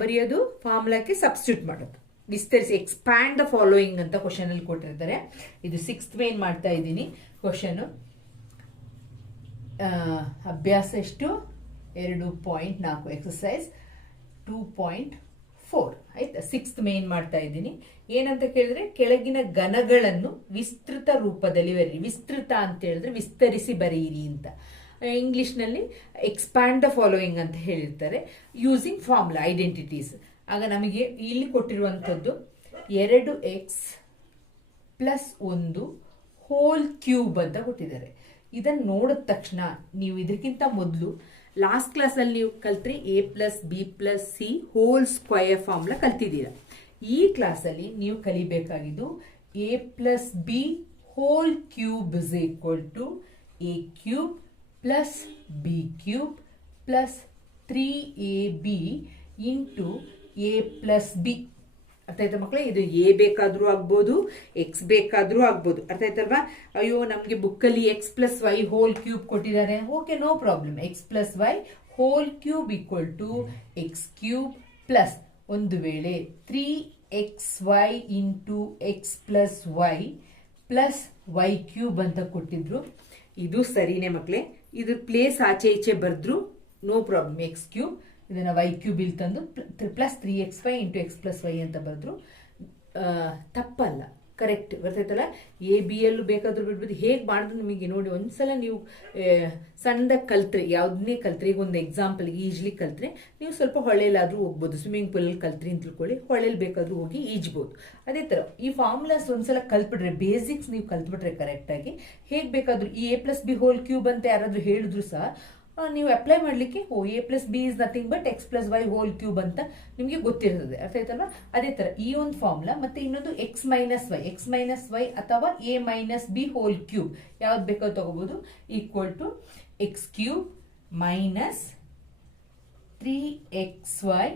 ಬರೆಯೋದು ಫಾರ್ಮುಲಾಕ್ಕೆ ಸಬ್ಸ್ಟಿಟ್ಯೂಟ್ ಮಾಡೋದು. ವಿಸ್ತರಿಸಿ ಎಕ್ಸ್ಪ್ಯಾಂಡ್ ದ ಫಾಲೋಯಿಂಗ್ ಅಂತ ಕ್ವಶನ್ ಅಲ್ಲಿ ಕೊಟ್ಟಿರ್ತಾರೆ. ಇದು ಸಿಕ್ಸ್ತ್ ಮೇನ್ ಮಾಡ್ತಾ ಇದ್ದೀನಿ? ಕ್ವಶನ್ ಅಭ್ಯಾಸ ಎಷ್ಟು? ಎರಡು ಪಾಯಿಂಟ್ ನಾಲ್ಕು. ಎಕ್ಸಸೈಸ್ ಟೂ ಪಾಯಿಂಟ್ ಫೋರ್ ಆಯ್ತಾ? ಸಿಕ್ಸ್ತ್ ಮೇನ್ ಮಾಡ್ತಾ ಇದ್ದೀನಿ? ಏನಂತ ಕೇಳಿದ್ರೆ ಕೆಳಗಿನ ಘನಗಳನ್ನು ವಿಸ್ತೃತ ರೂಪದಲ್ಲಿ ಬರೀರಿ. ವಿಸ್ತೃತ ಅಂತ ಹೇಳಿದ್ರೆ ವಿಸ್ತರಿಸಿ ಬರೆಯಿರಿ ಅಂತ. ಇಂಗ್ಲಿಷ್ನಲ್ಲಿ ಎಕ್ಸ್ಪ್ಯಾಂಡ್ ದ ಫಾಲೋಯಿಂಗ್ ಅಂತ ಹೇಳಿರ್ತಾರೆ ಯೂಸಿಂಗ್ ಫಾರ್ಮುಲಾ ಐಡೆಂಟಿಟೀಸ್ ಆಗ ನಮಗೆ ಇಲ್ಲಿ ಕೊಟ್ಟಿರುವಂಥದ್ದು ಎರಡು ಎಕ್ಸ್ ಪ್ಲಸ್ ಒಂದು ಹೋಲ್ ಕ್ಯೂಬ್ ಅಂತ ಕೊಟ್ಟಿದ್ದಾರೆ. ಇದನ್ನು ನೋಡಿದ ತಕ್ಷಣ ನೀವು ಇದಕ್ಕಿಂತ ಮೊದಲು ಲಾಸ್ಟ್ ಕ್ಲಾಸಲ್ಲಿ ನೀವು ಕಲ್ತ್ರಿ A plus B plus C whole square formula ಕಲ್ತಿದ್ದೀರಾ. ಈ ಕ್ಲಾಸಲ್ಲಿ ನೀವು ಕಲಿಬೇಕಾಗಿದ್ದು A plus B whole cube is equal to A cube plus B cube plus three A B into A plus B ಅರ್ಥ ಆಯ್ತಾ ಮಕ್ಕಳೇ? ಇದು ಎ ಬೇಕಾದರೂ ಆಗ್ಬೋದು ಎಕ್ಸ್ ಬೇಕಾದರೂ ಆಗ್ಬೋದು. ಅರ್ಥ ಆಯ್ತಲ್ವಾ? ಅಯ್ಯೋ, ನಮಗೆ ಬುಕ್ಕಲ್ಲಿ X plus Y whole cube ಕೊಟ್ಟಿದ್ದಾರೆ. Okay no problem X plus Y whole cube equal to X cube plus ಒಂದು ವೇಳೆ three X Y into X plus Y plus Y cube ಅಂತ ಕೊಟ್ಟಿದ್ರು, ಇದು ಸರಿನೇ ಮಕ್ಕಳೇ? ಇದ್ರ ಪ್ಲೇಸ್ ಆಚೆ ಈಚೆ ಬರೆದ್ರು ನೋ ಪ್ರಾಬ್ಲಮ್ ಎಕ್ಸ್ ಕ್ಯೂಬ್ ಇದನ್ನ ವೈ ಕ್ಯೂಬ್ ಇಲ್ಲಿ ತಂದು plus three X Y into X plus Y ಅಂತ ಬರೆದ್ರು. ತಪ್ಪಲ್ಲ. ಕರೆಕ್ಟ್ ಬರ್ತೈತಲ್ಲ? ಎ, ಬಿ ಎಲ್ಲು ಬೇಕಾದ್ರೂ ಬಿಡ್ಬೋದು. ಹೇಗೆ ಮಾಡಿದ್ರು ನಿಮಗೆ ನೋಡಿ, ಒಂದ್ಸಲ ನೀವು ಸಣ್ಣದಾಗಿ ಕಲ್ತ್ರೆ ಯಾವುದನ್ನೇ ಕಲ್ತ್ರೆ, ಈಗ ಒಂದು ಎಕ್ಸಾಂಪಲ್ ಈಜ್ಲಿ ಕಲ್ತ್ರೆ, ನೀವು ಸ್ವಲ್ಪ ಹೊಳೆಯಲ್ಲಾದರೂ ಹೋಗ್ಬೋದು. ಸ್ವಿಮ್ಮಿಂಗ್ ಪೂಲಲ್ಲಿ ಕಲ್ತ್ರಿ ಅಂತ ತಿಳ್ಕೊಳ್ಳಿ. ಹೊಳೆಯಲ್ಲಿ ಬೇಕಾದರೂ ಹೋಗಿ ಈಜ್ಬೋದು. ಅದೇ ಥರ ಈ ಫಾರ್ಮುಲಾಸ್ ಒಂದ್ಸಲ ಕಲ್ತ್ಬಿಟ್ರೆ ಬೇಸಿಕ್ಸ್ ನೀವು ಕಲ್ತ್ಬಿಟ್ರೆ ಕರೆಕ್ಟಾಗಿ ಹೇಗೆ ಬೇಕಾದರೂ, ಈ A plus B whole cube ಅಂತ ಯಾರಾದರೂ ಹೇಳಿದ್ರು ಸಹ ನೀವು ಅಪ್ಲೈ ಮಾಡಲಿಕ್ಕೆ, ಓ A plus B is nothing but X plus Y whole cube ಅಂತ ನಿಮಗೆ ಗೊತ್ತಿರ್ತದೆ. ಅರ್ಥ ಆಯ್ತಲ್ವಾ ಅದೇ ಥರ ಈ ಒಂದು ಫಾರ್ಮುಲಾ ಮತ್ತೆ ಇನ್ನೊಂದು X minus Y X minus Y ಅಥವಾ A minus B whole cube ಯಾವ್ದು ಬೇಕೋ ತಗೋಬಹುದು equal to X cube minus three X Y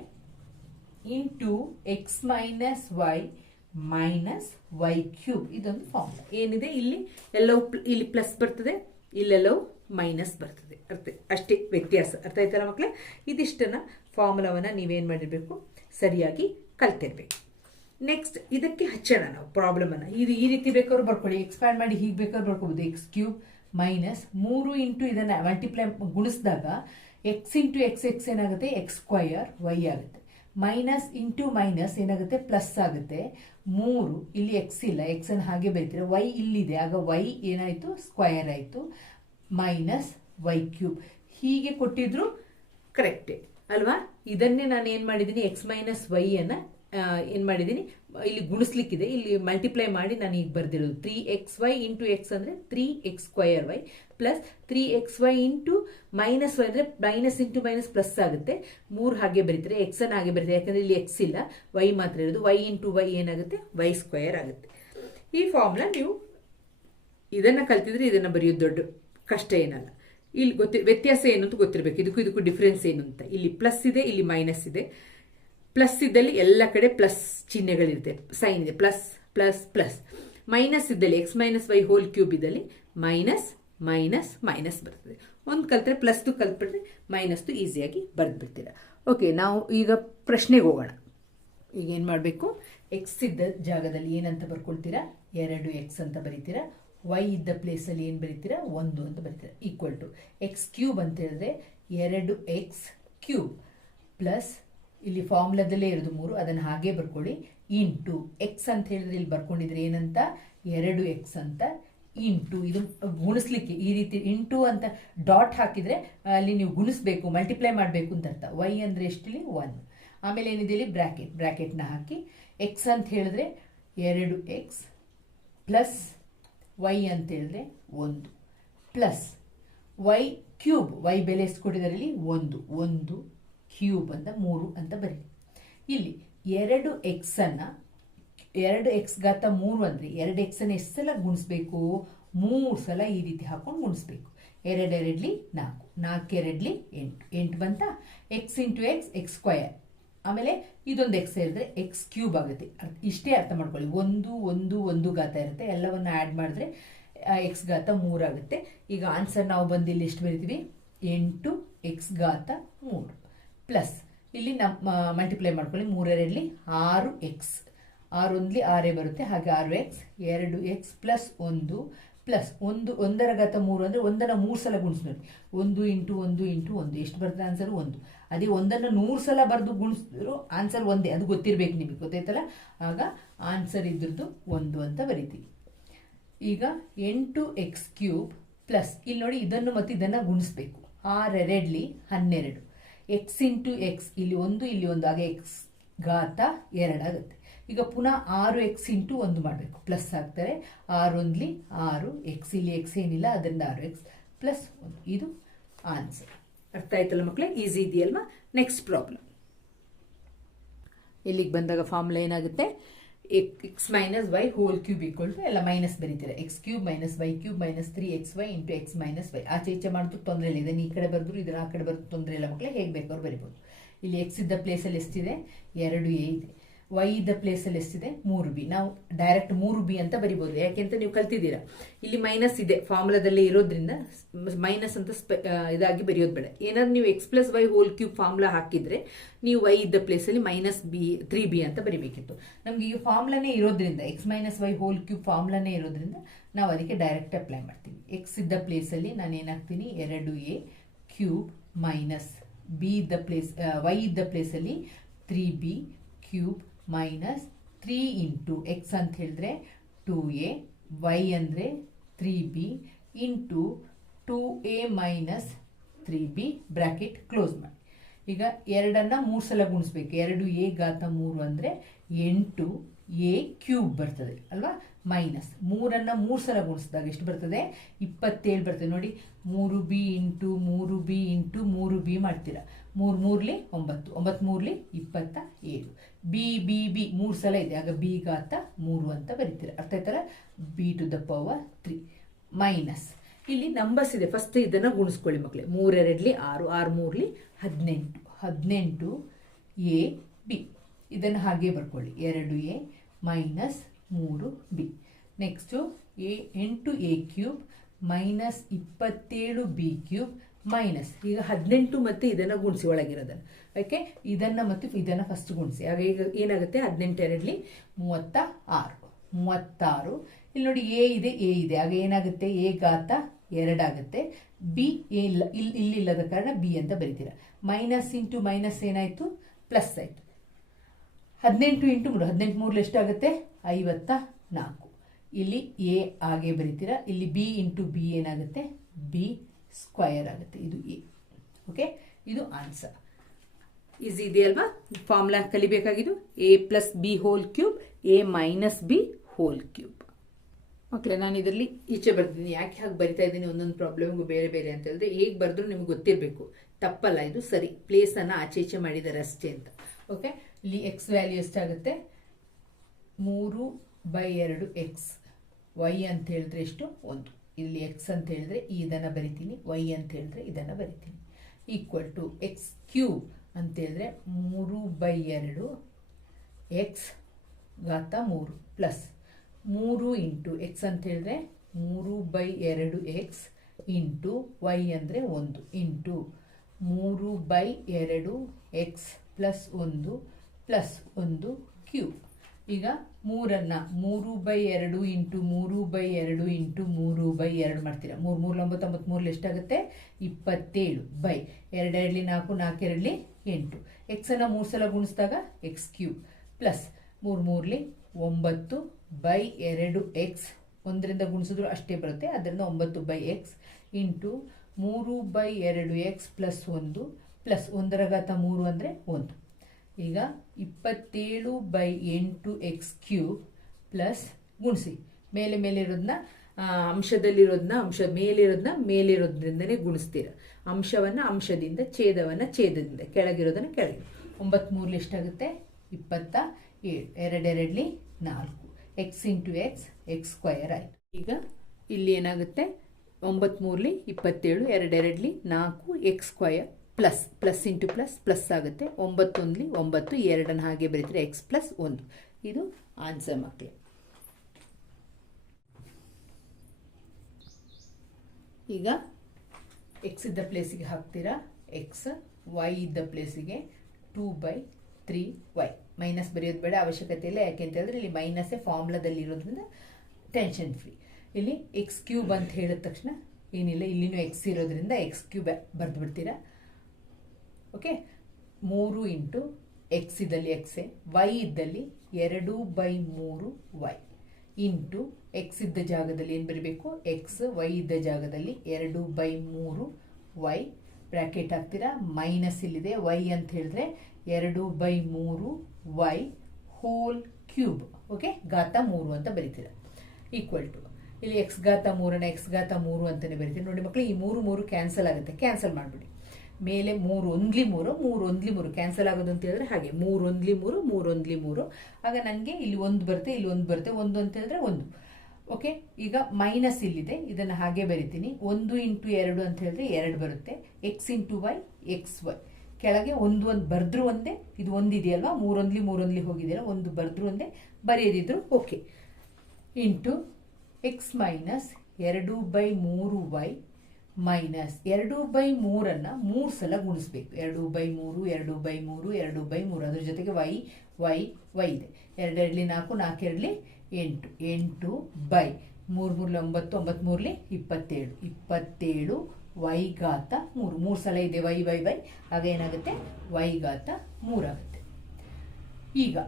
into X minus Y minus Y cube ಇದೊಂದು ಫಾರ್ಮುಲಾ ಏನಿದೆ ಇಲ್ಲಿ? ಎಲ್ಲವೂ ಇಲ್ಲಿ ಪ್ಲಸ್ ಬರ್ತದೆ, ಇಲ್ಲೆಲ್ಲವೂ ಮೈನಸ್ ಬರ್ತದೆ. ಅರ್ಥ, ಅಷ್ಟೇ ವ್ಯತ್ಯಾಸ. ಅರ್ಥ ಆಯ್ತಲ್ಲ ಮಕ್ಕಳೇ ಇದಿಷ್ಟನ್ನು ಫಾರ್ಮುಲಾವನ್ನು ನೀವೇನು ಮಾಡಿರಬೇಕು? ಸರಿಯಾಗಿ ಕಲ್ತಿರ್ಬೇಕು. ನೆಕ್ಸ್ಟ್ ಇದಕ್ಕೆ ಹಚ್ಚೋಣ ನಾವು ಪ್ರಾಬ್ಲಮನ್ನು ಇದು ಈ ರೀತಿ ಬೇಕಾದ್ರೂ ಬರ್ಕೊಳ್ಳಿ. ಎಕ್ಸ್ಪ್ಯಾಂಡ್ ಮಾಡಿ ಹೀಗೆ ಬೇಕಾದ್ರೂ ಬರ್ಕೊಬೋದು. ಎಕ್ಸ್ ಕ್ಯೂಬ್ ಮೈನಸ್ ಮೂರು ಇಂಟು ಇದನ್ನು ಮಲ್ಟಿಪ್ಲೈ ಗುಣಿಸಿದಾಗ ಎಕ್ಸ್ ಇಂಟು ಎಕ್ಸ್ ಎಕ್ಸ್ ಏನಾಗುತ್ತೆ? ಎಕ್ಸ್ ಸ್ಕ್ವಯರ್ ವೈ ಆಗುತ್ತೆ. ಮೈನಸ್ ಇಂಟು ಮೈನಸ್ ಏನಾಗುತ್ತೆ? ಪ್ಲಸ್ ಆಗುತ್ತೆ. ಮೂರು, ಇಲ್ಲಿ ಎಕ್ಸ್ ಇಲ್ಲ. ಎಕ್ಸ್ ಅನ್ನು ಹಾಗೆ ಬರೀತಾರೆ ವೈ ಇಲ್ಲಿದೆ. ಆಗ ವೈ ಏನಾಯಿತು? ಸ್ಕ್ವಯರ್ ಆಯಿತು. ಮೈನಸ್ ವೈ ಕ್ಯೂಬ್ ಹೀಗೆ ಕೊಟ್ಟಿದ್ರು ಕರೆಕ್ಟೇ ಅಲ್ವಾ? ಇದನ್ನೇ ನಾನು ಏನು ಮಾಡಿದ್ದೀನಿ? ಎಕ್ಸ್ ಮೈನಸ್ ವೈ ಅನ್ನ ಏನು ಮಾಡಿದ್ದೀನಿ? ಇಲ್ಲಿ ಗುಣಿಸ್ಲಿಕ್ಕಿದೆ. ಇಲ್ಲಿ ಮಲ್ಟಿಪ್ಲೈ ಮಾಡಿ ನಾನು ಈಗ ಬರ್ದಿರೋದು. Three X Y into X ಅಂದರೆ three X square Y plus three X Y into minus Y ಅಂದರೆ ಮೈನಸ್ ಇಂಟು ಮೈನಸ್ ಪ್ಲಸ್ ಆಗುತ್ತೆ. ಮೂರು ಹಾಗೆ ಬರೀತಾರೆ. ಎಕ್ಸ್ ಅನ್ನು ಹಾಗೆ ಬರೀತಾರೆ. ಯಾಕಂದರೆ ಇಲ್ಲಿ ಎಕ್ಸ್ ಇಲ್ಲ. ವೈ ಮಾತ್ರ ಇರೋದು. ವೈ ಇಂಟು ವೈ ಏನಾಗುತ್ತೆ? ವೈ ಸ್ಕ್ವಯರ್ ಆಗುತ್ತೆ. ಈ ಫಾರ್ಮ್ನ ನೀವು ಇದನ್ನ ಕಲ್ತಿದ್ರೆ ಇದನ್ನ ಬರೆಯೋದು ದೊಡ್ಡ. ಕಷ್ಟ ಏನಲ್ಲ. ಇಲ್ಲಿ ಗೊತ್ತಿ, ವ್ಯತ್ಯಾಸ ಏನು ಅಂತ ಗೊತ್ತಿರಬೇಕು. ಇದಕ್ಕೂ ಇದಕ್ಕೂ ಡಿಫ್ರೆನ್ಸ್ ಏನು ಅಂತ. ಇಲ್ಲಿ ಪ್ಲಸ್ ಇದೆ, ಇಲ್ಲಿ ಮೈನಸ್ ಇದೆ. ಪ್ಲಸ್ ಇದ್ದಲ್ಲಿ ಎಲ್ಲ ಕಡೆ ಪ್ಲಸ್ ಚಿಹ್ನೆಗಳಿರುತ್ತೆ. ಸೈನ್ ಇದೆ. ಪ್ಲಸ್ ಪ್ಲಸ್ ಪ್ಲಸ್ ಮೈನಸ್ ಇದ್ದಲ್ಲಿ X minus Y whole cube ಇದ್ದಲ್ಲಿ ಮೈನಸ್ ಮೈನಸ್ ಮೈನಸ್ ಬರ್ತದೆ. ಒಂದು ಕಲ್ತ್ರೆ ಪ್ಲಸ್ದು ಕಲ್ತ್ಬಿಟ್ರೆ ಮೈನಸ್ದು ಈಸಿಯಾಗಿ ಬರೆದ್ಬಿಡ್ತೀರ. ಓಕೆ ನಾವು ಈಗ ಪ್ರಶ್ನೆಗೆ ಹೋಗೋಣ. ಈಗ ಏನು ಮಾಡಬೇಕು? ಎಕ್ಸ್ ಇದ್ದ ಜಾಗದಲ್ಲಿ ಏನಂತ ಬರ್ಕೊಳ್ತೀರಾ? ಎರಡು ಎಕ್ಸ್ ಅಂತ ಬರೀತೀರಾ? ವೈ ಇದ್ದ ಪ್ಲೇಸಲ್ಲಿ ಏನು ಬರೀತೀರಾ? ಒಂದು ಅಂತ ಬರೀತೀರಾ. ಈಕ್ವಲ್ ಟು ಎಕ್ಸ್ ಕ್ಯೂಬ್ ಅಂತ ಹೇಳಿದ್ರೆ ಎರಡು ಎಕ್ಸ್ ಕ್ಯೂಬ್ ಪ್ಲಸ್ ಇಲ್ಲಿ ಫಾರ್ಮುಲಾದಲ್ಲೇ ಇರೋದು ಮೂರು. ಅದನ್ನು ಹಾಗೆ ಬರ್ಕೊಳ್ಳಿ. ಇಂಟು ಎಕ್ಸ್ ಅಂತ ಹೇಳಿದ್ರೆ ಇಲ್ಲಿ ಬರ್ಕೊಂಡಿದ್ರೆ ಏನಂತ? ಎರಡು ಎಕ್ಸ್ ಅಂತ. ಇಂಟು ಇದು ಗುಣಿಸ್ಲಿಕ್ಕೆ ಈ ರೀತಿ ಇಂಟು ಅಂತ ಡಾಟ್ ಹಾಕಿದರೆ ಅಲ್ಲಿ ನೀವು ಗುಣಿಸ್ಬೇಕು ಮಲ್ಟಿಪ್ಲೈ ಮಾಡಬೇಕು ಅಂತ ಅರ್ಥ. ವೈ ಅಂದರೆ ಎಷ್ಟಿಲ್ಲಿ? ಒನ್ ಆಮೇಲೆ ಏನಿದೆ ಇಲ್ಲಿ? ಬ್ರ್ಯಾಕೆಟ್ ಬ್ರ್ಯಾಕೆಟ್ನ ಹಾಕಿ ಎಕ್ಸ್ ಅಂತ ಹೇಳಿದ್ರೆ ಎರಡು ಎಕ್ಸ್ ಪ್ಲಸ್ ವೈ ಅಂತ ಹೇಳಿದ್ರೆ ಒಂದು. ಪ್ಲಸ್ ವೈ ಕ್ಯೂಬ್ ವೈ ಬೆಲೆ ಎಷ್ಟು ಕೊಟ್ಟಿದ್ದಾರೆ ಒಂದು. ಒಂದು ಕ್ಯೂಬ್ ಅಂತ ಮೂರು ಅಂತ ಬರೀ ಇಲ್ಲಿ ಎರಡು ಎಕ್ಸನ್ನು ಎರಡು ಎಕ್ಸ್ ಘಾತ ಮೂರು ಅಂದರೆ ಎರಡು ಎಕ್ಸನ್ನು ಎಷ್ಟು ಸಲ ಗುಣಿಸ್ಬೇಕು? ಮೂರು ಸಲ ಈ ರೀತಿ ಹಾಕೊಂಡು ಗುಣಿಸ್ಬೇಕು. ಎರಡೆರಡ್ಲಿ ನಾಲ್ಕು. ನಾಲ್ಕು ಎರಡ್ಲಿ ಎಂಟು. ಎಂಟು ಬಂತ? X into X X square ಆಮೇಲೆ ಇದೊಂದು ಎಕ್ಸ್ ಹೇಳಿದ್ರೆ ಎಕ್ಸ್ ಕ್ಯೂಬ್ ಆಗುತ್ತೆ. ಇಷ್ಟೇ ಅರ್ಥ ಮಾಡ್ಕೊಳ್ಳಿ. ಒಂದು ಒಂದು ಒಂದು ಗಾತ ಇರುತ್ತೆ. ಎಲ್ಲವನ್ನು ಆ್ಯಡ್ ಮಾಡಿದ್ರೆ ಎಕ್ಸ್ ಘಾತ ಮೂರಾಗುತ್ತೆ ಈಗ ಆನ್ಸರ್ ನಾವು ಬಂದು ಇಲ್ಲಿ ಎಷ್ಟು ಬರಿತೀವಿ? ಎಂಟು ಎಕ್ಸ್ ಗಾತ ಮೂರು. ಪ್ಲಸ್ ಇಲ್ಲಿ ನಮ್ಮ ಮಲ್ಟಿಪ್ಲೈ ಮಾಡ್ಕೊಳ್ಳಿ. ಮೂರರಲ್ಲಿ ಆರು ಎಕ್ಸ್ ಆರು ಒಂದ್ಲಿ ಆರೇ ಬರುತ್ತೆ. ಹಾಗೆ ಆರು ಎಕ್ಸ್ ಎರಡು ಎಕ್ಸ್ ಪ್ಲಸ್ ಒಂದು ಪ್ಲಸ್ ಒಂದು, ಒಂದರ ಗಾತ ಮೂರು ಅಂದರೆ ಒಂದನ್ನು ಮೂರು ಸಲ ಗುಣಿಸಿ ನೋಡಿ ಒಂದು ಇಂಟು ಒಂದು ಇಂಟು ಒಂದು. ಎಷ್ಟು ಬರ್ತದೆ ಆನ್ಸರ್ ಒಂದು. ಅದೇ ಒಂದನ್ನು ನೂರು ಸಲ ಬರೆದು ಗುಣಿಸಿದ್ರು ಆನ್ಸರ್ ಒಂದೇ. ಅದು ಗೊತ್ತಿರಬೇಕು ನಿಮಗೆ, ಗೊತ್ತಾಯ್ತಲ್ಲ? ಆಗ ಆನ್ಸರ್ ಇದ್ರದ್ದು ಒಂದು ಅಂತ ಬರಿತೀವಿ. ಈಗ ಎಂಟು ಎಕ್ಸ್ ಕ್ಯೂಬ್ ಪ್ಲಸ್ ಇಲ್ಲಿ ನೋಡಿ ಇದನ್ನು ಮತ್ತು ಇದನ್ನು ಗುಣಿಸ್ಬೇಕು. ಆರೆರಡ್ಲಿ ಹನ್ನೆರಡು. ಎಕ್ಸ್ ಇಂಟು ಎಕ್ಸ್ ಇಲ್ಲಿ ಒಂದು ಇಲ್ಲಿ ಒಂದು ಆಗ ಎಕ್ಸ್ ಘಾತ ಎರಡಾಗುತ್ತೆ ಈಗ ಪುನಃ ಆರು ಎಕ್ಸ್ ಇಂಟು ಒಂದು ಮಾಡಬೇಕು. ಪ್ಲಸ್ ಆಗ್ತಾರೆ, ಆರು ಒಂದ್ಲಿ ಆರು ಎಕ್ಸ್ ಇಲ್ಲಿ ಎಕ್ಸ್ ಏನಿಲ್ಲ, ಅದರಿಂದ ಆರು ಎಕ್ಸ್ ಪ್ಲಸ್ ಒಂದು. ಇದು ಆನ್ಸರ್ ಅರ್ಥ ಆಯ್ತಲ್ಲ ಮಕ್ಕಳೇ ಈಸಿ ಇದೆಯಲ್ವಾ ನೆಕ್ಸ್ಟ್ ಪ್ರಾಬ್ಲಮ್ ಇಲ್ಲಿಗೆ ಬಂದಾಗ ಫಾರ್ಮುಲಾ ಏನಾಗುತ್ತೆ? X minus Y whole cube equal to ಎಲ್ಲ ಮೈನಸ್ ಬರೀತಾರೆ. X cube minus Y cube minus three X Y into X minus Y ಆಚೆ ಈಚೆ ಮಾಡಿದ್ರು ತೊಂದರೆ ಇಲ್ಲ. ಇದನ್ನು ಈ ಕಡೆ ಬರೆದ್ರು ಇದನ್ನ ಆ ಕಡೆ ಬರೆದ್ರು ತೊಂದರೆ ಇಲ್ಲ ಮಕ್ಕಳೇ ಹೇಗೆ ಬೇಕಾದ್ರೂ ಬರಿಬೋದು. ಇಲ್ಲಿ ಎಕ್ಸ್ ಇದ್ದ ಪ್ಲೇಸಲ್ಲಿ ಎಷ್ಟಿದೆ? ಎರಡು ಎ ಇದೆ ವೈ ಇದ್ದ ಪ್ಲೇಸಲ್ಲಿ ಎಷ್ಟಿದೆ? ಮೂರು ಬಿ ನಾವು ಡೈರೆಕ್ಟ್ ಮೂರು ಬಿ ಅಂತ ಬರಿಬೋದು. ಯಾಕೆಂತ ನೀವು ಕಲ್ತಿದ್ದೀರಾ? ಇಲ್ಲಿ ಮೈನಸ್ ಇದೆ. ಫಾರ್ಮುಲಾದಲ್ಲಿ ಇರೋದ್ರಿಂದ ಮೈನಸ್ ಅಂತ ಸ್ಪೆ ಇದಾಗಿ ಬರೆಯೋದು ಬೇಡ. ಏನಾದ್ರು ನೀವು X plus Y whole cube formula ಹಾಕಿದ್ರೆ ನೀವು ವೈ ಇದ್ದ ಪ್ಲೇಸಲ್ಲಿ ಮೈನಸ್ ಬಿ ತ್ರೀ ಬಿ ಅಂತ ಬರಿಬೇಕಿತ್ತು. ನಮ್ಗೆ ಈ ಫಾರ್ಮುಲಾನೇ ಇರೋದ್ರಿಂದ X minus Y whole cube ಫಾರ್ಮುಲಾನೇ ಇರೋದ್ರಿಂದ ನಾವು ಅದಕ್ಕೆ ಡೈರೆಕ್ಟ್ ಅಪ್ಲೈ ಮಾಡ್ತೀವಿ. ಎಕ್ಸ್ ಇದ್ದ ಪ್ಲೇಸಲ್ಲಿ ನಾನು ಏನಾಗ್ತೀನಿ? ಎರಡು ಎ ಕ್ಯೂಬ್ ಮೈನಸ್ ಬಿ ಇದ್ದ ಪ್ಲೇಸ್ ವೈ ಇದ್ದ ಪ್ಲೇಸಲ್ಲಿ three B cube minus three into X ಅಂತ ಹೇಳಿದ್ರೆ ಟೂ ಎ, ವೈ ಅಂದರೆ three B into two A minus three B bracket close ಮಾಡಿ. ಈಗ ಎರಡನ್ನು ಮೂರು ಸಲ ಗುಣಿಸ್ಬೇಕು. ಎರಡು ಎ ಘಾತ ಮೂರು ಅಂದರೆ ಎಂಟು ಎ ಕ್ಯೂಬ್ ಬರ್ತದೆ ಅಲ್ವಾ? ಮೈನಸ್ ಮೂರನ್ನು ಮೂರು ಸಲ ಗುಣಿಸಿದಾಗ ಎಷ್ಟು ಬರ್ತದೆ? ಇಪ್ಪತ್ತೇಳು ಬರ್ತದೆ. ನೋಡಿ, ಮೂರು ಬಿ ಇಂಟು ಮೂರು ಬಿ ಇಂಟು ಮೂರು ಬಿ ಮಾಡ್ತೀರಾ? ಮೂರು ಮೂರಲಿ ಒಂಬತ್ತು ಒಂಬತ್ತು ಮೂರಲಿ ಇಪ್ಪತ್ತ ಏಳು. ಬಿ ಬಿ ಬಿ ಮೂರು ಸಲ ಇದೆ. ಆಗ ಬಿ ಗಾತ ಮೂರು ಅಂತ ಬರೀತೀರ. ಅರ್ಥ ಆಯ್ತಲ್ಲ? B to the power three. Minus. ಇಲ್ಲಿ ನಂಬರ್ಸ್ ಇದೆ. ಫಸ್ಟ್ ಇದನ್ನು ಗುಣಿಸ್ಕೊಳ್ಳಿ ಮಕ್ಕಳೇ ಮೂರೆರಡ್ಲಿ ಆರು ಆರು ಮೂರಲಿ ಹದಿನೆಂಟು. ಹದಿನೆಂಟು ಎ, ಬಿ. ಇದನ್ನು ಹಾಗೆ ಬರ್ಕೊಳ್ಳಿ. ಎರಡು ಎ ಮೈನಸ್ ಮೂರು ಬಿ. ನೆಕ್ಸ್ಟು ಎ ಎಂಟು ಎ ಕ್ಯೂಬ್ ಮೈನಸ್ ಇಪ್ಪತ್ತೇಳು ಬಿ ಕ್ಯೂಬ್ ಮೈನಸ್. ಈಗ ಹದಿನೆಂಟು ಮತ್ತು ಇದನ್ನು ಗುಣಿಸಿ ಒಳಗಿರೋದನ್ನು. ಓಕೆ ಇದನ್ನು ಮತ್ತು ಇದನ್ನು ಫಸ್ಟ್ ಗುಣಿಸಿ. ಆಗ ಈಗ ಏನಾಗುತ್ತೆ? ಹದಿನೆಂಟೆರಡಲಿ ಮೂವತ್ತ ಆರು. ಮೂವತ್ತಾರು. ಇಲ್ಲಿ ನೋಡಿ ಎ ಇದೆ ಎ ಇದೆ. ಆಗ ಏನಾಗುತ್ತೆ? ಎ ಘಾತ ಎರಡಾಗುತ್ತೆ ಬಿ ಎ ಇಲ್ಲ ಇಲ್ಲಿ ಇಲ್ಲಿಲ್ಲದ ಕಾರಣ ಬಿ ಅಂತ ಬರೀತೀರ. ಮೈನಸ್ ಇಂಟು ಮೈನಸ್ ಏನಾಯಿತು? ಪ್ಲಸ್ ಆಯಿತು. ಹದಿನೆಂಟು ಇಂಟು ಮೂರು. ಹದಿನೆಂಟು ಮೂರಲ್ಲಿ ಎಷ್ಟಾಗುತ್ತೆ? ಐವತ್ತ ನಾಲ್ಕು. ಇಲ್ಲಿ ಎ ಹಾಗೆ ಬರೀತೀರ. ಇಲ್ಲಿ ಬಿ ಇಂಟು ಬಿ ಏನಾಗುತ್ತೆ? ಬಿ ಸ್ಕ್ವಯರ್ ಆಗುತ್ತೆ ಇದು ಎ. ಓಕೆ ಇದು ಆನ್ಸರ್ ಈಸಿ ಇದೆಯಲ್ವಾ? Formula ಕಲಿಬೇಕಾಗಿದ್ದು A plus B whole cube A minus B whole cube ಮಕ್ಕಳೇ ನಾನು ಇದರಲ್ಲಿ ಈಚೆ ಬರ್ತೀನಿ. ಯಾಕೆ ಹಾಗೆ ಬರಿತಾ ಇದ್ದೀನಿ? ಒಂದೊಂದು ಪ್ರಾಬ್ಲಮ್ಗೂ ಬೇರೆ ಬೇರೆ ಅಂತ ಹೇಳಿದ್ರೆ ಹೇಗೆ ಬರೆದ್ರು ನಿಮ್ಗೆ ಗೊತ್ತಿರಬೇಕು. ತಪ್ಪಲ್ಲ, ಇದು ಸರಿ. ಪ್ಲೇಸನ್ನು ಆಚೆ ಈಚೆ ಮಾಡಿದ್ದಾರೆ ಅಷ್ಟೇ ಅಂತ. ಓಕೆ ಇಲ್ಲಿ ಎಕ್ಸ್ ವ್ಯಾಲ್ಯೂ ಎಷ್ಟಾಗುತ್ತೆ? ಮೂರು ಬೈ ಎರಡು ಎಕ್ಸ್ ವೈ ಅಂತ ಹೇಳಿದ್ರೆ ಎಷ್ಟು? ಒಂದು. ಇಲ್ಲಿ ಎಕ್ಸ್ ಅಂತ ಹೇಳಿದ್ರೆ ಇದನ್ನು ಬರಿತೀನಿ ವೈ ಅಂತ ಹೇಳಿದ್ರೆ ಇದನ್ನು ಬರಿತೀನಿ. ಈಕ್ವಲ್ ಟು ಎಕ್ಸ್ ಕ್ಯೂಬ್ ಅಂತ ಹೇಳಿದ್ರೆ ಮೂರು ಬೈ ಎರಡು ಎಕ್ಸ್ ಘಾತ ಮೂರು ಪ್ಲಸ್ ಮೂರು ಇಂಟು ಎಕ್ಸ್ ಅಂತ ಹೇಳಿದ್ರೆ ಮೂರು ಬೈ ಎರಡು ಎಕ್ಸ್ ಇಂಟು ವೈ ಅಂದರೆ ಒಂದು. ಇಂಟು ಮೂರು ಬೈ ಎರಡು ಎಕ್ಸ್ ಪ್ಲಸ್ ಒಂದು ಪ್ಲಸ್ ಒಂದು ಕ್ಯೂಬ್ ಈಗ ಮೂರನ್ನ, ಮೂರು ಬೈ ಎರಡು ಇಂಟು ಮೂರು ಬೈ ಎರಡು ಇಂಟು ಮೂರು ಬೈ ಎರಡು ಮಾಡ್ತೀರಾ? ಮೂರು ಮೂರು ಒಂಬತ್ತೊಂಬತ್ತು ಮೂರಲ್ಲಿ ಎಷ್ಟಾಗುತ್ತೆ? ಇಪ್ಪತ್ತೇಳು ಬೈ. ಎರಡೆರಡಲಿ ನಾಲ್ಕು, ನಾಲ್ಕೆರಡ್ಲಿ ಎಂಟು. ಎಕ್ಸನ್ನು ಮೂರು ಸಲ ಗುಣಿಸಿದಾಗ ಎಕ್ಸ್ ಕ್ಯೂಬ್ ಪ್ಲಸ್ ಮೂರು, ಮೂರಲಿ ಒಂಬತ್ತು ಬೈ ಎರಡು ಎಕ್ಸ್ ಒಂದರಿಂದ ಗುಣಿಸಿದ್ರು ಅಷ್ಟೇ ಬರುತ್ತೆ. ಅದರಿಂದ ಒಂಬತ್ತು ಬೈ ಎಕ್ಸ್ ಇಂಟು ಮೂರು ಬೈ ಎರಡು ಎಕ್ಸ್ ಪ್ಲಸ್ ಒಂದು ಪ್ಲಸ್ ಒಂದರ ಘಾತ ಮೂರು ಅಂದರೆ ಒಂದು. ಈಗ ಇಪ್ಪತ್ತೇಳು ಬೈ ಎಂಟು ಎಕ್ಸ್ ಕ್ಯೂಬ್ ಪ್ಲಸ್ ಗುಣಿಸಿ. ಮೇಲೆ ಮೇಲಿರೋದನ್ನ ಅಂಶದಲ್ಲಿರೋದನ್ನ ಅಂಶ ಮೇಲಿರೋದನ್ನ ಮೇಲಿರೋದ್ರಿಂದನೇ ಗುಣಿಸ್ತೀರ. ಅಂಶವನ್ನು ಅಂಶದಿಂದ, ಛೇದವನ್ನು ಛೇದದಿಂದ, ಕೆಳಗಿರೋದನ್ನು ಕೆಳಗೆ. ಒಂಬತ್ತು ಮೂರಲ್ಲಿ ಎಷ್ಟಾಗುತ್ತೆ? ಇಪ್ಪತ್ತ ಏಳು. ಎರಡೆರಡಲಿ ನಾಲ್ಕು. X into X X square ಆಯಿತು. ಈಗ ಇಲ್ಲಿ ಏನಾಗುತ್ತೆ? ಒಂಬತ್ತು ಮೂರಲಿ ಇಪ್ಪತ್ತೇಳು ಎರಡೆರಡಲಿ ನಾಲ್ಕು X square plus plus into plus plus ಆಗುತ್ತೆ. ಒಂಬತ್ತೊಂದ್ಲಿ ಒಂಬತ್ತು, ಎರಡನ್ನು ಹಾಗೆ ಬರೀತಾರೆ. ಎಕ್ಸ್ ಪ್ಲಸ್ ಒಂದು. ಇದು ಆನ್ಸರ್ ಮಕ್ಕಳು ಈಗ ಎಕ್ಸ್ ಇದ್ದ ಪ್ಲೇಸಿಗೆ ಹಾಕ್ತೀರಾ? ಎಕ್ಸ್ ವೈ ಇದ್ದ ಪ್ಲೇಸಿಗೆ two by three Y minus ಬರೆಯೋದು ಬೇಡ ಅವಶ್ಯಕತೆ ಇಲ್ಲ. ಯಾಕೆ ಅಂತ ಹೇಳಿದ್ರೆ ಇಲ್ಲಿ ಮೈನಸ್ಸೇ ಫಾರ್ಮುಲಾದಲ್ಲಿ ಇರೋದ್ರಿಂದ ಟೆನ್ಷನ್ ಫ್ರೀ ಇಲ್ಲಿ ಎಕ್ಸ್ ಕ್ಯೂಬ್ ಅಂತ ಹೇಳಿದ ತಕ್ಷಣ ಏನಿಲ್ಲ, ಇಲ್ಲಿನೂ ಎಕ್ಸ್ ಇರೋದ್ರಿಂದ ಎಕ್ಸ್ ಕ್ಯೂಬ್ ಬರೆದು ಬಿಡ್ತೀರಾ? ಓಕೆ ಮೂರು ಇಂಟು ಎಕ್ಸ್ ಇದ್ದಲ್ಲಿ ಎಕ್ಸೆ ವೈ ಇದ್ದಲ್ಲಿ ಎರಡು ಬೈ ಮೂರು ವೈ ಇಂಟು ಎಕ್ಸ್ ಇದ್ದ ಜಾಗದಲ್ಲಿ ಏನು ಬರಬೇಕು? ಎಕ್ಸ್ ವೈ ಇದ್ದ ಜಾಗದಲ್ಲಿ ಎರಡು ಬೈ ಮೂರು ವೈ ಬ್ರ್ಯಾಕೆಟ್ ಹಾಕ್ತೀರಾ? ಮೈನಸ್ ಇಲ್ಲಿದೆ. ವೈ ಅಂತ ಹೇಳಿದ್ರೆ ಎರಡು ಬೈ ಮೂರು ವೈ ಹೋಲ್ ಕ್ಯೂಬ್ ಓಕೆ ಘಾತ ಮೂರು ಅಂತ ಬರಿತೀರ. ಈಕ್ವಲ್ ಟು ಇಲ್ಲಿ ಎಕ್ಸ್ ಘಾತ ಮೂರನ್ನ ಎಕ್ಸ್ ಘಾತ ಮೂರು ಅಂತಲೇ ಬರಿತೀರಿ. ನೋಡಿ ಮಕ್ಕಳು ಈ ಮೂರು ಮೂರು ಕ್ಯಾನ್ಸಲ್ ಆಗುತ್ತೆ. ಕ್ಯಾನ್ಸಲ್ ಮಾಡಿಬಿಡಿ. ಮೇಲೆ ಮೂರು ಒಂದ್ಲಿ ಮೂರು ಮೂರು ಒಂದ್ಲಿ ಮೂರು. ಕ್ಯಾನ್ಸಲ್ ಆಗೋದು ಅಂತ ಹೇಳಿದ್ರೆ ಹಾಗೆ. ಮೂರು ಒಂದ್ಲಿ ಮೂರು ಮೂರು ಒಂದ್ಲಿ ಮೂರು. ಆಗ ನನಗೆ ಇಲ್ಲಿ ಒಂದು ಬರುತ್ತೆ, ಇಲ್ಲಿ ಒಂದು ಬರುತ್ತೆ, ಒಂದು ಅಂತ ಹೇಳಿದ್ರೆ ಒಂದು. ಓಕೆ ಈಗ ಮೈನಸ್ ಇಲ್ಲಿದೆ. ಇದನ್ನು ಹಾಗೆ ಬರಿತೀನಿ. ಒಂದು ಇಂಟು ಎರಡು ಅಂತ ಹೇಳಿದ್ರೆ ಎರಡು ಬರುತ್ತೆ. X into Y X Y ಕೆಳಗೆ ಒಂದು ಒಂದು ಬರೆದ್ರು ಒಂದೇ. ಇದು ಒಂದಿದೆಯಲ್ವಾ? ಮೂರೊಂದ್ಲಿ ಮೂರೊಂದ್ಲಿ ಹೋಗಿದೆಯಲ್ಲ? ಒಂದು ಬರೆದ್ರು ಒಂದೇ. ಬರೆಯದಿದ್ರು ಓಕೆ ಇಂಟು ಎಕ್ಸ್ ಮೈನಸ್ ಎರಡು ಬೈ ಮೂರು ವೈ ಮೈನಸ್ ಎರಡು ಬೈ ಮೂರನ್ನು ಮೂರು ಸಲ ಗುಣಿಸ್ಬೇಕು. ಎರಡು ಬೈ ಮೂರು, ಎರಡು ಬೈ ಮೂರು, ಎರಡು ಬೈ ಮೂರು. ಅದ್ರ ಜೊತೆಗೆ ವೈ ವೈ ವೈ ಇದೆ. ಎರಡು ಎರಡ್ಲಿ ನಾಲ್ಕು ನಾಲ್ಕು ಎರಡಲಿ ಎಂಟು. ಎಂಟು ಬೈ ಮೂರು ಮೂರಲಿ ಒಂಬತ್ತು ಒಂಬತ್ತು ಮೂರಲಿ ಇಪ್ಪತ್ತೇಳು. ಇಪ್ಪತ್ತೇಳು ವೈ ಘಾತ ಮೂರು. ಮೂರು ಸಲ ಇದೆ ವೈ ವೈ ವೈ. ಆಗ ಏನಾಗುತ್ತೆ? ವೈ ಘಾತ ಮೂರಾಗುತ್ತೆ ಈಗ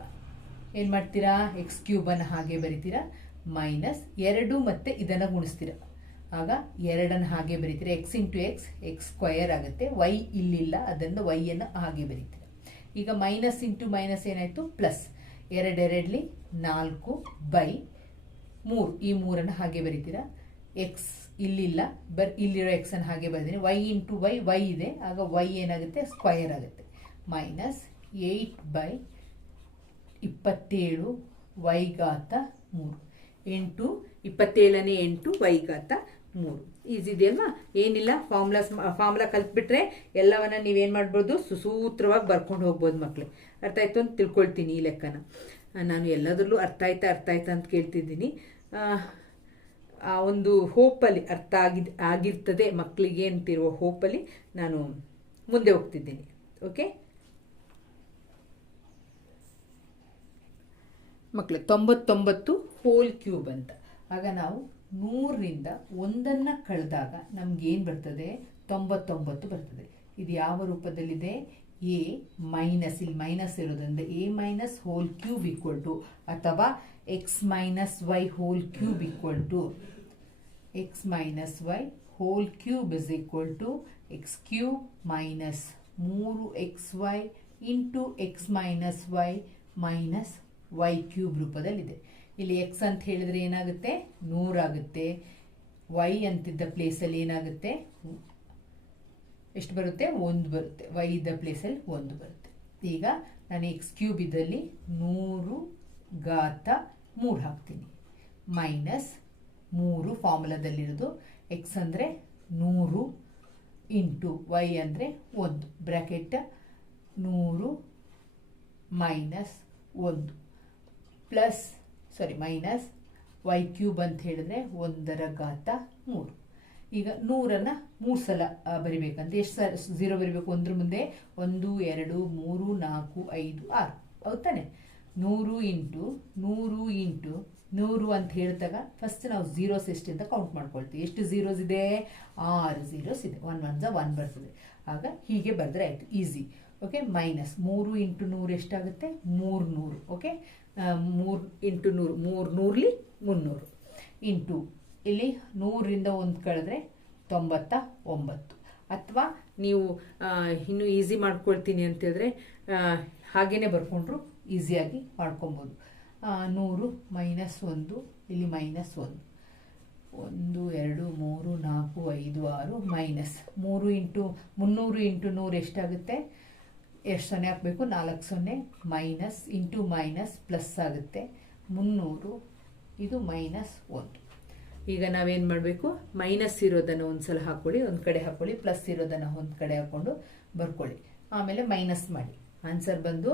ಏನು ಮಾಡ್ತೀರಾ? ಎಕ್ಸ್ ಕ್ಯೂಬನ್ನು ಹಾಗೆ ಬರಿತೀರಾ? ಮೈನಸ್ ಎರಡು ಮತ್ತು ಇದನ್ನು ಗುಣಿಸ್ತೀರಾ? ಆಗ ಎರಡನ್ನು ಹಾಗೆ ಬರೀತೀರಿ. X into X X square ಆಗುತ್ತೆ. ವೈ ಇಲ್ಲಿಲ್ಲ ಅದನ್ನು ವೈಯನ್ನು ಹಾಗೆ ಬರೀತೀರಿ. ಈಗ ಮೈನಸ್ ಇಂಟು ಮೈನಸ್ ಏನಾಯಿತು? ಪ್ಲಸ್ ಎರಡೆರಡಲಿ ನಾಲ್ಕು ಬೈ ಮೂರು. ಈ ಮೂರನ್ನು ಹಾಗೆ ಬರೀತೀರಾ? ಎಕ್ಸ್ ಇಲ್ಲಿಲ್ಲ, ಬರ್ ಇಲ್ಲಿರೋ ಎಕ್ಸನ್ನು ಹಾಗೆ ಬರೆದೀನಿ. ವೈ ಇಂಟು ವೈ ವೈ ಇದೆ. ಆಗ ವೈ ಏನಾಗುತ್ತೆ? ಸ್ಕ್ವಯರ್ ಆಗುತ್ತೆ. ಮೈನಸ್ ಏಯ್ಟ್ ಬೈ ಇಪ್ಪತ್ತೇಳು ವೈಗಾತ ಮೂರು. ಎಂಟು, ಇಪ್ಪತ್ತೇಳನೇ ಎಂಟು ವೈಘಾತ ಮೂರು. ಈಸಿ ಇದೆಯಲ್ವಾ ಏನಿಲ್ಲ ಫಾರ್ಮುಲಾಸ್ ಫಾರ್ಮುಲಾ ಕಲ್ತ್ಬಿಟ್ರೆ ಎಲ್ಲವನ್ನ ನೀವೇನು ಮಾಡ್ಬೋದು? ಸುಸೂತ್ರವಾಗಿ ಬರ್ಕೊಂಡು ಹೋಗ್ಬೋದು ಮಕ್ಕಳು ಅರ್ಥ ಆಯಿತು ಅಂತ ತಿಳ್ಕೊಳ್ತೀನಿ ಈ ಲೆಕ್ಕನ. ನಾನು ಎಲ್ಲದರಲ್ಲೂ ಅರ್ಥ ಆಯ್ತಾ ಅರ್ಥ ಆಯ್ತಾ ಅಂತ ಕೇಳ್ತಿದ್ದೀನಿ. ಆ, ಒಂದು ಹೋಪಲ್ಲಿ ಅರ್ಥ ಆಗಿದ್ ಆಗಿರ್ತದೆ ಮಕ್ಕಳಿಗೆ ಅಂತಿರುವ ಹೋಪಲ್ಲಿ ನಾನು ಮುಂದೆ ಹೋಗ್ತಿದ್ದೀನಿ. ಓಕೆ? ಮಕ್ಕಳು ತೊಂಬತ್ತೊಂಬತ್ತು ಹೋಲ್ ಕ್ಯೂಬ್ ಅಂತ. ಆಗ ನಾವು ನೂರರಿಂದ ಒಂದನ್ನು ಕಳೆದಾಗ ನಮಗೇನು ಬರ್ತದೆ? ತೊಂಬತ್ತೊಂಬತ್ತು ಬರ್ತದೆ. ಇದು ಯಾವ ರೂಪದಲ್ಲಿದೆ? ಎ ಮೈನಸ್, ಇಲ್ಲಿ ಮೈನಸ್ ಇರೋದ್ರಿಂದ A minus whole cube equal to ಅಥವಾ X minus Y whole cube equal to X minus Y whole cube is equal to X cube minus ಮೂರು X Y into X minus Y minus Y cube ರೂಪದಲ್ಲಿದೆ. ಇಲ್ಲಿ X ಅಂತ ಹೇಳಿದ್ರೆ ಏನಾಗುತ್ತೆ? ನೂರಾಗುತ್ತೆ Y ಅಂತಿದ್ದ ಪ್ಲೇಸಲ್ಲಿ ಏನಾಗುತ್ತೆ? ಎಷ್ಟು ಬರುತ್ತೆ? ಒಂದು ಬರುತ್ತೆ. ವೈ ಇದ್ದ ಪ್ಲೇಸಲ್ಲಿ ಒಂದು ಬರುತ್ತೆ. ಈಗ ನಾನು ಎಕ್ಸ್ ಕ್ಯೂಬ್ ಇದ್ದಲ್ಲಿ ನೂರು ಘಾತ ಮೂರು ಹಾಕ್ತೀನಿ. ಮೈನಸ್ ಮೂರು ಫಾರ್ಮುಲಾದಲ್ಲಿರೋದು ಎಕ್ಸ್ ಅಂದರೆ ನೂರು ಇಂಟು ವೈ ಅಂದರೆ ಒಂದು. ಬ್ರ್ಯಾಕೆಟ್ ನೂರು ಮೈನಸ್ ಒಂದು. Plus sorry minus Y cube ಅಂತ ಹೇಳಿದ್ರೆ ಒಂದರ ಘಾತ ಮೂರು. ಈಗ ನೂರನ್ನು ಮೂರು ಸಲ ಬರಿಬೇಕಂದ್ರೆ ಎಷ್ಟು ಸಲ ಝೀರೋ ಬರಿಬೇಕು ಒಂದ್ರ ಮುಂದೆ? ಒಂದು, ಎರಡು, ಮೂರು, ನಾಲ್ಕು, ಐದು, ಆರು. ಹೌದ್ ತಾನೆ? ನೂರು ಇಂಟು ನೂರು ಇಂಟು, ನೂರು ಅಂತ ಹೇಳಿದಾಗ ಫಸ್ಟ್ ನಾವು ಝೀರೋಸ್ ಎಷ್ಟು ಅಂತ ಕೌಂಟ್ ಮಾಡ್ಕೊಳ್ತೀವಿ. ಎಷ್ಟು ಝೀರೋಸ್ ಇದೆ? ಆರು ಝೀರೋಸ್ ಇದೆ. ಒನ್ ಒನ್ ಝ ಒನ್ ಬರ್ತದೆ. ಆಗ ಹೀಗೆ ಬರೆದ್ರೆ ಆಯಿತು. ಈಸಿ ಓಕೆ ಮೈನಸ್ ಮೂರು ಇಂಟು ನೂರು ಎಷ್ಟಾಗುತ್ತೆ? ಮೂರು ನೂರು ಓಕೆ ಮೂರು ಇಂಟು ನೂರು, ಮೂರು ನೂರಲ್ಲಿ ಮುನ್ನೂರು. ಇಂಟು ಇಲ್ಲಿ ನೂರಿಂದ ಒಂದು ಕಳೆದ್ರೆ ತೊಂಬತ್ತ ಒಂಬತ್ತು. ಅಥವಾ ನೀವು ಇನ್ನೂ ಈಸಿ ಮಾಡ್ಕೊಳ್ತೀನಿ ಅಂತೇಳಿದ್ರೆ ಹಾಗೇನೆ ಬರ್ಕೊಂಡ್ರು ಈಸಿಯಾಗಿ ಮಾಡ್ಕೊಬೋದು. ನೂರು ಮೈನಸ್ ಒಂದು, ಇಲ್ಲಿ ಮೈನಸ್ ಒಂದು. ಒಂದು, ಎರಡು, ಮೂರು, ನಾಲ್ಕು, ಐದು, ಆರು ಮೈನಸ್. ಮೂರು ಇಂಟು, ಮುನ್ನೂರು ಇಂಟು ನೂರು ಎಷ್ಟಾಗುತ್ತೆ? ಎಷ್ಟು ಸೊನ್ನೆ ಹಾಕಬೇಕು? ನಾಲ್ಕು ಸೊನ್ನೆ ಮೈನಸ್ ಇಂಟು ಮೈನಸ್ ಪ್ಲಸ್ ಆಗುತ್ತೆ. ಮುನ್ನೂರು ಇದು ಮೈನಸ್ ಒಂದು. ಈಗ ನಾವೇನು ಮಾಡಬೇಕು? ಮೈನಸ್ ಇರೋದನ್ನು ಒಂದು ಸಲ ಹಾಕ್ಕೊಳ್ಳಿ ಒಂದು ಕಡೆ ಹಾಕ್ಕೊಳ್ಳಿ ಪ್ಲಸ್ ಇರೋದನ್ನು ಒಂದು ಕಡೆ ಹಾಕ್ಕೊಂಡು ಬರ್ಕೊಳ್ಳಿ. ಆಮೇಲೆ ಮೈನಸ್ ಮಾಡಿ. ಆನ್ಸರ್ ಬಂದು?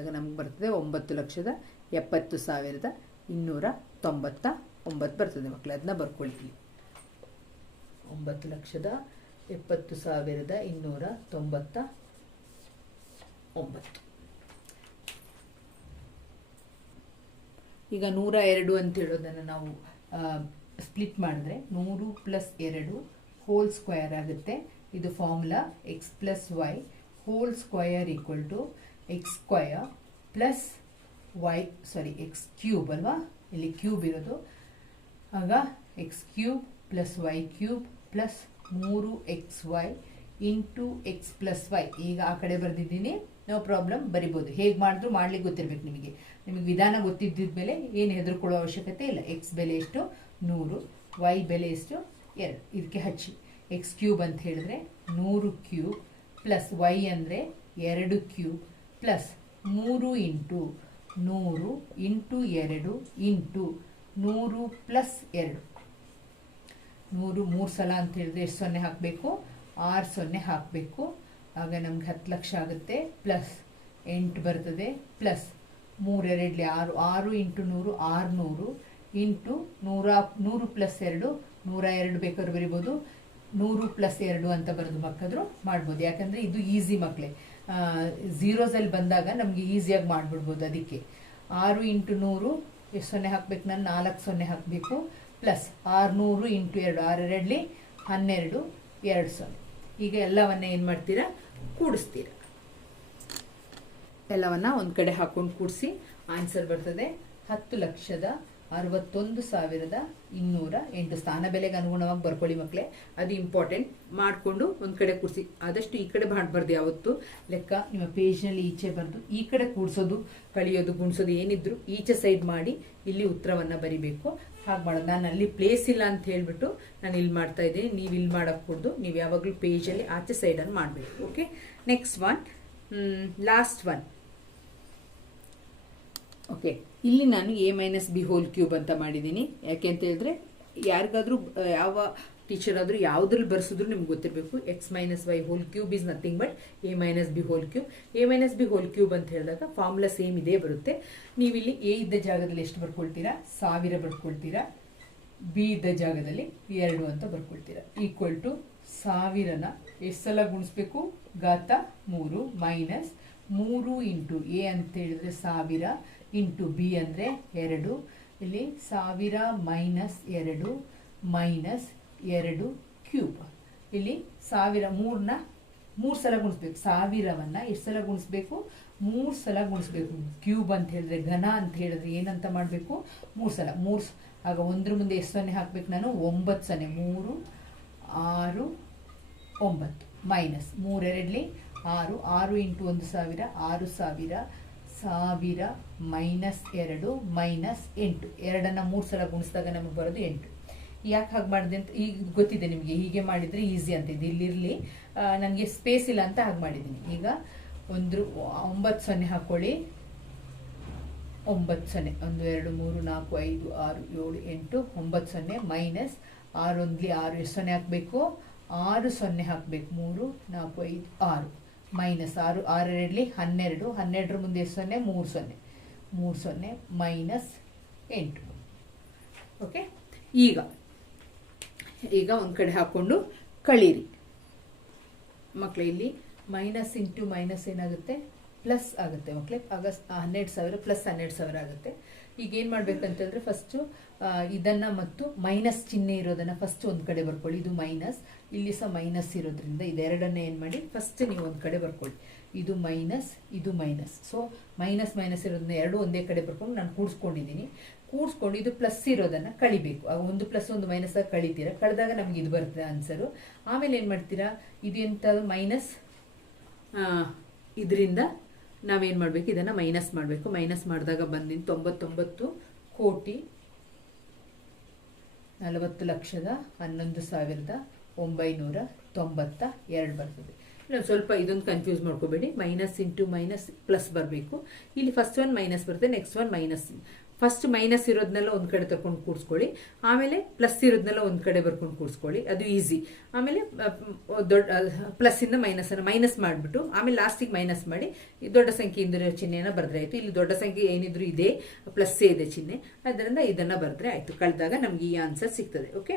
ಈಗ ನಮ್ಗೆ ಬರ್ತದೆ ಒಂಬತ್ತು ಲಕ್ಷದ ಎಪ್ಪತ್ತು ಸಾವಿರದ ಇನ್ನೂರ ತೊಂಬತ್ತ ಒಂಬತ್ತು ಬರ್ತದೆ ಮಕ್ಕಳು ಅದನ್ನ ಬರ್ಕೊಳ್ತೀವಿ. ಒಂಬತ್ತು ಲಕ್ಷದ ಎಪ್ಪತ್ತು ಸಾವಿರದ ಇನ್ನೂರ ತೊಂಬತ್ತ ಒಂಬತ್ತು ಈಗ ನೂರ ಎರಡು ಅಂತ ಹೇಳೋದನ್ನು ನಾವು ಸ್ಪ್ಲಿಟ್ ಮಾಡಿದ್ರೆ ನೂರು ಪ್ಲಸ್ ಎರಡು ಹೋಲ್ ಸ್ಕ್ವಯರ್ ಆಗುತ್ತೆ. ಇದು formula X plus Y whole square equal to X square plus Y sorry X cube ಅಲ್ವಾ? ಇಲ್ಲಿ ಕ್ಯೂಬ್ ಇರೋದು. ಆಗ X cube plus Y cube plus ಮೂರು X Y into X plus Y. ಈಗ ಆ ಕಡೆ ಬರೆದಿದ್ದೀನಿ. ನೋ ಪ್ರಾಬ್ಲಮ್, ಬರಿಬೋದು. ಹೇಗೆ ಮಾಡಿದ್ರು ಮಾಡ್ಲಿಕ್ಕೆ ಗೊತ್ತಿರಬೇಕು ನಿಮಗೆ. ನಿಮಗೆ ವಿಧಾನ ಗೊತ್ತಿದ್ದ ಮೇಲೆ ಏನು ಹೆದರ್ಕೊಳ್ಳೋ ಅವಶ್ಯಕತೆ ಇಲ್ಲ. ಎಕ್ಸ್ ಬೆಲೆ ಎಷ್ಟು? ನೂರು. ವೈ ಬೆಲೆ ಎಷ್ಟು? ಎರಡು. ಇದಕ್ಕೆ ಹಚ್ಚಿ. ಎಕ್ಸ್ ಕ್ಯೂಬ್ ಅಂತ ಹೇಳಿದ್ರೆ ನೂರು ಕ್ಯೂಬ್ ಪ್ಲಸ್ ವೈ ಅಂದರೆ ಎರಡು ಕ್ಯೂಬ್ ಪ್ಲಸ್ ಮೂರು ಇಂಟು ನೂರು ಇಂಟು ಎರಡು ಇಂಟು ನೂರು ಪ್ಲಸ್ ಎರಡು. ನೂರು ಮೂರು ಸಲ ಅಂತ ಹೇಳಿದ್ರೆ ಎಷ್ಟು ಸೊನ್ನೆ ಹಾಕಬೇಕು? ಆರು ಸೊನ್ನೆ ಹಾಕಬೇಕು. ಆಗ ನಮ್ಗೆ ಹತ್ತು ಲಕ್ಷ ಆಗುತ್ತೆ. ಪ್ಲಸ್ ಎಂಟು ಬರ್ತದೆ. ಪ್ಲಸ್ ಮೂರೆರಡಲಿ ಆರು ಆರು ಇಂಟು ನೂರು, ಆರುನೂರು. ಇಂಟು ನೂರ, ನೂರು ಪ್ಲಸ್ ಎರಡು, ನೂರ ಎರಡು ಬೇಕಾದ್ರೂ ಬರಿಬೋದು. ನೂರು ಪ್ಲಸ್ ಎರಡು ಅಂತ ಬರೆದು ಮಕ್ಕಳು ಮಾಡ್ಬೋದು. ಯಾಕಂದರೆ ಇದು ಈಸಿ ಮಕ್ಕಳೇ ಝೀರೋಸಲ್ಲಿ ಬಂದಾಗ ನಮಗೆ ಈಸಿಯಾಗಿ ಮಾಡಿಬಿಡ್ಬೋದು ಅದಕ್ಕೆ. ಆರು ಇಂಟು ನೂರು, ಎಷ್ಟು ಸೊನ್ನೆ ಹಾಕ್ಬೇಕು ನಾನು? ನಾಲ್ಕು ಸೊನ್ನೆ ಹಾಕಬೇಕು. ಪ್ಲಸ್ ಆರುನೂರು ಇಂಟು ಎರಡು ಆರೆರಡ್ಲಿ ಹನ್ನೆರಡು, ಎರಡು ಸೊನ್ನೆ. ಈಗ ಎಲ್ಲವನ್ನ ಏನು ಮಾಡ್ತೀರಾ? ಕೂಡಿಸ್ತೀರಾ. ಎಲ್ಲವನ್ನ ಒಂದು ಕಡೆ ಹಾಕೊಂಡು ಕೂಡಿಸಿ ಆನ್ಸರ್ ಬರ್ತದೆ ಹತ್ತು ಲಕ್ಷದ ಅರವತ್ತೊಂದು ಸಾವಿರದ ಇನ್ನೂರ ಎಂಟು ಸ್ಥಾನ ಬೆಲೆಗೆ ಅನುಗುಣವಾಗಿ ಬರ್ಕೊಳ್ಳಿ ಮಕ್ಕಳೇ. ಅದು ಇಂಪಾರ್ಟೆಂಟ್ ಮಾಡಿಕೊಂಡು ಒಂದು ಕಡೆ ಕೂಡಿಸಿ ಆದಷ್ಟು ಈ ಕಡೆ ಮಾಡಬಾರ್ದು ಯಾವತ್ತು. ಲೆಕ್ಕ ನಿಮ್ಮ ಪೇಜ್ನಲ್ಲಿ ಈಚೆ ಬರೆದು ಈ ಕಡೆ ಕೂಡಿಸೋದು ಕಳಿಯೋದು, ಗುಣಿಸೋದು ಏನಿದ್ರು ಈಚೆ ಸೈಡ್ ಮಾಡಿ ಇಲ್ಲಿ ಉತ್ತರವನ್ನು ಬರಿಬೇಕು. ಹಾಗೆ ಮಾಡೋದು ನಾನು ಅಲ್ಲಿ ಪ್ಲೇಸ್ ಇಲ್ಲ ಅಂತ ಹೇಳ್ಬಿಟ್ಟು ನಾನು ಇಲ್ಲಿ ಮಾಡ್ತಾ ಇದ್ದೀನಿ. ನೀವು ಇಲ್ಲಿ ಮಾಡೋಕ್ಕೂಡ್ದು ಕೊಡ್ದು. ನೀವು ಯಾವಾಗಲೂ ಪೇಜಲ್ಲಿ ಆಚೆ ಸೈಡನ್ನು ಮಾಡಬೇಕು. Okay next one last one okay ಇಲ್ಲಿ ನಾನು A minus B whole cube ಅಂತ ಮಾಡಿದ್ದೀನಿ. ಯಾಕೆ ಅಂತ ಹೇಳಿದ್ರೆ, ಯಾರಿಗಾದ್ರೂ ಯಾವ ಟೀಚರ್ ಆದರೂ ಯಾವುದ್ರಲ್ಲಿ ಬರ್ಸಿದ್ರು ನಿಮ್ಗೆ ಗೊತ್ತಿರಬೇಕು. X minus Y whole cube is nothing but A minus B whole cube A minus B whole cube ಅಂತ ಹೇಳಿದಾಗ ಫಾರ್ಮುಲಾ ಸೇಮ್ ಇದೇ ಬರುತ್ತೆ. ನೀವಿಲ್ಲಿ ಎ ಇದ್ದ ಜಾಗದಲ್ಲಿ ಎಷ್ಟು ಬರ್ಕೊಳ್ತೀರಾ? ಸಾವಿರ ಬರ್ಕೊಳ್ತೀರಾ? ಬಿ ಇದ್ದ ಜಾಗದಲ್ಲಿ ಎರಡು ಅಂತ ಬರ್ಕೊಳ್ತೀರಾ. ಈಕ್ವಲ್ ಟು ಸಾವಿರನ ಎಷ್ಟು ಸಲ ಗುಣಿಸ್ಬೇಕು? ಘಾತ ಮೂರು ಮೈನಸ್ ಮೂರು ಇಂಟು ಎ ಅಂತ ಹೇಳಿದ್ರೆ ಸಾವಿರ. ಇಂಟು ಬಿ ಅಂದರೆ ಎರಡು. ಇಲ್ಲಿ ಸಾವಿರ ಮೈನಸ್ ಎರಡು ಮೈನಸ್ ಎರಡು ಕ್ಯೂಬ್. ಇಲ್ಲಿ ಸಾವಿರ ಮೂರನ್ನ ಮೂರು ಸಲ ಗುಣಿಸ್ಬೇಕು. ಸಾವಿರವನ್ನು ಎಷ್ಟು ಸಲ ಗುಣಿಸ್ಬೇಕು? ಮೂರು ಸಲ ಗುಣಿಸ್ಬೇಕು. ಕ್ಯೂಬ್ ಅಂತ ಹೇಳಿದ್ರೆ ಘನ ಅಂತ ಹೇಳಿದ್ರೆ ಏನಂತ ಮಾಡಬೇಕು? ಮೂರು ಸಲ. ಮೂರು ಆಗ ಒಂದ್ರ ಮುಂದೆ ಎಷ್ಟು ಸೊನ್ನೆ ಹಾಕ್ಬೇಕು ನಾನು? ಒಂಬತ್ತು ಸೊನ್ನೆ. ಮೂರು, ಆರು, ಒಂಬತ್ತು. ಮೈನಸ್ ಮೂರೆರಡಲಿ ಆರು. ಆರು ಇಂಟು ಒಂದು ಸಾವಿರ. ಆರು ಸಾವಿರ ಸಾವಿರ ಮೈನಸ್ ಎರಡು, ಮೈನಸ್ ಎಂಟು. ಎರಡನ್ನ ಮೂರು ಸಲ ಗುಣಿಸಿದಾಗ ನಮಗೆ ಬರೋದು ಎಂಟು. ಯಾಕೆ ಹಾಗೆ ಮಾಡಿದೆ ಅಂತ ಈಗ ಗೊತ್ತಿದೆ ನಿಮಗೆ, ಹೀಗೆ ಮಾಡಿದರೆ ಈಸಿ ಅಂತ ಇದು. ಇಲ್ಲಿರಲಿ ನನಗೆ ಸ್ಪೇಸ್ ಇಲ್ಲ ಅಂತ ಹಾಗೆ ಮಾಡಿದ್ದೀನಿ. ಈಗ ಒಂದು, ಒಂಬತ್ತು ಸೊನ್ನೆ ಹಾಕ್ಕೊಳ್ಳಿ ಒಂಬತ್ತು ಸೊನ್ನೆ, ಒಂದು, ಎರಡು, ಮೂರು, ನಾಲ್ಕು, ಐದು, ಆರು, ಏಳು, ಎಂಟು, ಒಂಬತ್ತು ಸೊನ್ನೆ, ಮೈನಸ್ ಆರು ಒಂದ್ಲಿ ಆರು. ಎಷ್ಟು ಸೊನ್ನೆ ಹಾಕಬೇಕು? ಆರು ಸೊನ್ನೆ ಹಾಕಬೇಕು. ಮೂರು, ನಾಲ್ಕು, ಐದು, ಆರು. ಮೈನಸ್ ಆರು ಆರೆರಡ್ಲಿ ಹನ್ನೆರಡು. ಹನ್ನೆರಡರ ಮುಂದೆ ಎಷ್ಟು ಸೊನ್ನೆ? ಮೂರು ಸೊನ್ನೆ. ಮೂರು ಸೊನ್ನೆ ಮೈನಸ್ ಎಂಟು. ಓಕೆ ಈಗ ಈಗ ಒಂದು ಕಡೆ ಹಾಕ್ಕೊಂಡು ಕಳೀರಿ. ಮಕ್ಕಳು ಇಲ್ಲಿ ಮೈನಸ್ ಇಂಟು ಮೈನಸ್ ಏನಾಗುತ್ತೆ? ಪ್ಲಸ್ ಆಗುತ್ತೆ ಮಕ್ಕಳೇ ಆಗ ಸ್- ಆ, ಹನ್ನೆರಡು ಸಾವಿರ ಪ್ಲಸ್ ಹನ್ನೆರಡು ಸಾವಿರ ಆಗುತ್ತೆ. ಈಗ ಏನು ಮಾಡಬೇಕಂತಂದರೆ ಫಸ್ಟು ಇದನ್ನು ಮತ್ತು ಮೈನಸ್ ಚಿಹ್ನೆ ಇರೋದನ್ನು ಫಸ್ಟ್ ಒಂದು ಕಡೆ ಬರ್ಕೊಳ್ಳಿ. ಇದು ಮೈನಸ್, ಇಲ್ಲಿ ಸಹ ಮೈನಸ್ ಇರೋದ್ರಿಂದ ಇದೆರಡನ್ನೇ ಏನು ಮಾಡಿ, ಫಸ್ಟ್ ನೀವು ಒಂದು ಕಡೆ ಬರ್ಕೊಳ್ಳಿ. ಇದು ಮೈನಸ್ ಇದು ಮೈನಸ್. ಸೊ ಮೈನಸ್ ಮೈನಸ್ ಇರೋದನ್ನ ಎರಡು ಒಂದೇ ಕಡೆ ಬರ್ಕೊಂಡು ನಾನು ಕೂಡಿಸ್ಕೊಂಡಿದ್ದೀನಿ. ಕೂಡಿಸ್ಕೊಂಡು ಇದು ಪ್ಲಸ್ ಇರೋದನ್ನ ಕಳಿಬೇಕು. ಆಗ ಒಂದು ಪ್ಲಸ್ ಒಂದು ಮೈನಸ್ ಆಗಿ ಕಳಿತೀರಾ? ಕಳೆದಾಗ ನಮ್ಗೆ ಇದು ಬರುತ್ತೆ ಆನ್ಸರು ಆಮೇಲೆ ಏನು ಮಾಡ್ತೀರಾ? ಇದು ಎಂತ ಮೈನಸ್ ಇದರಿಂದ ನಾವೇನು ಮಾಡಬೇಕು? ಇದನ್ನು ಮೈನಸ್ ಮಾಡಬೇಕು. ಮೈನಸ್ ಮಾಡಿದಾಗ ಬಂದಿನ ತೊಂಬತ್ತೊಂಬತ್ತು ಕೋಟಿ ನಲವತ್ತು ಲಕ್ಷದ ಹನ್ನೊಂದು ಸಾವಿರದ ಒಂಬೈನೂರ ತೊಂಬತ್ತ ಎರಡು ಬರ್ತದೆ. ಇನ್ನೊಂದು ಸ್ವಲ್ಪ ಇದೊಂದು ಕನ್ಫ್ಯೂಸ್ ಮಾಡ್ಕೋಬೇಡಿ. ಮೈನಸ್ ಇಂಟು ಮೈನಸ್ ಪ್ಲಸ್ ಬರಬೇಕು. ಇಲ್ಲಿ ಫಸ್ಟ್ ಒನ್ ಮೈನಸ್ ಬರುತ್ತೆ next one minus first minus ಇರೋದನ್ನೆಲ್ಲ ಒಂದು ಕಡೆ ತರ್ಕೊಂಡು ಕೂರಿಸ್ಕೊಳ್ಳಿ ಆಮೇಲೆ ಪ್ಲಸ್ ಇರೋದನ್ನೆಲ್ಲ ಒಂದು ಕಡೆ ಬರ್ಕೊಂಡು ಕೂರಿಸ್ಕೊಳ್ಳಿ ಅದು ಈಸಿ ಆಮೇಲೆ ದೊಡ್ಡ ಪ್ಲಸ್ಸಿಂದ ಮೈನಸನ್ನು ಮೈನಸ್ ಮಾಡಿಬಿಟ್ಟು, ಆಮೇಲೆ ಲಾಸ್ಟಿಗೆ ಮೈನಸ್ ಮಾಡಿ ದೊಡ್ಡ ಸಂಖ್ಯೆಯಿಂದ ಚಿಹ್ನೆಯನ್ನು ಬರೆದ್ರೆ ಆಯಿತು. ಇಲ್ಲಿ ದೊಡ್ಡ ಸಂಖ್ಯೆ ಏನಿದ್ರು ಇದೆ ಪ್ಲಸ್ಸೇ ಇದೆ ಚಿಹ್ನೆ. ಅದರಿಂದ ಇದನ್ನು ಬರೆದ್ರೆ ಆಯಿತು. ಕಳೆದಾಗ ನಮಗೆ ಈ ಆನ್ಸರ್ ಸಿಗ್ತದೆ ಓಕೆ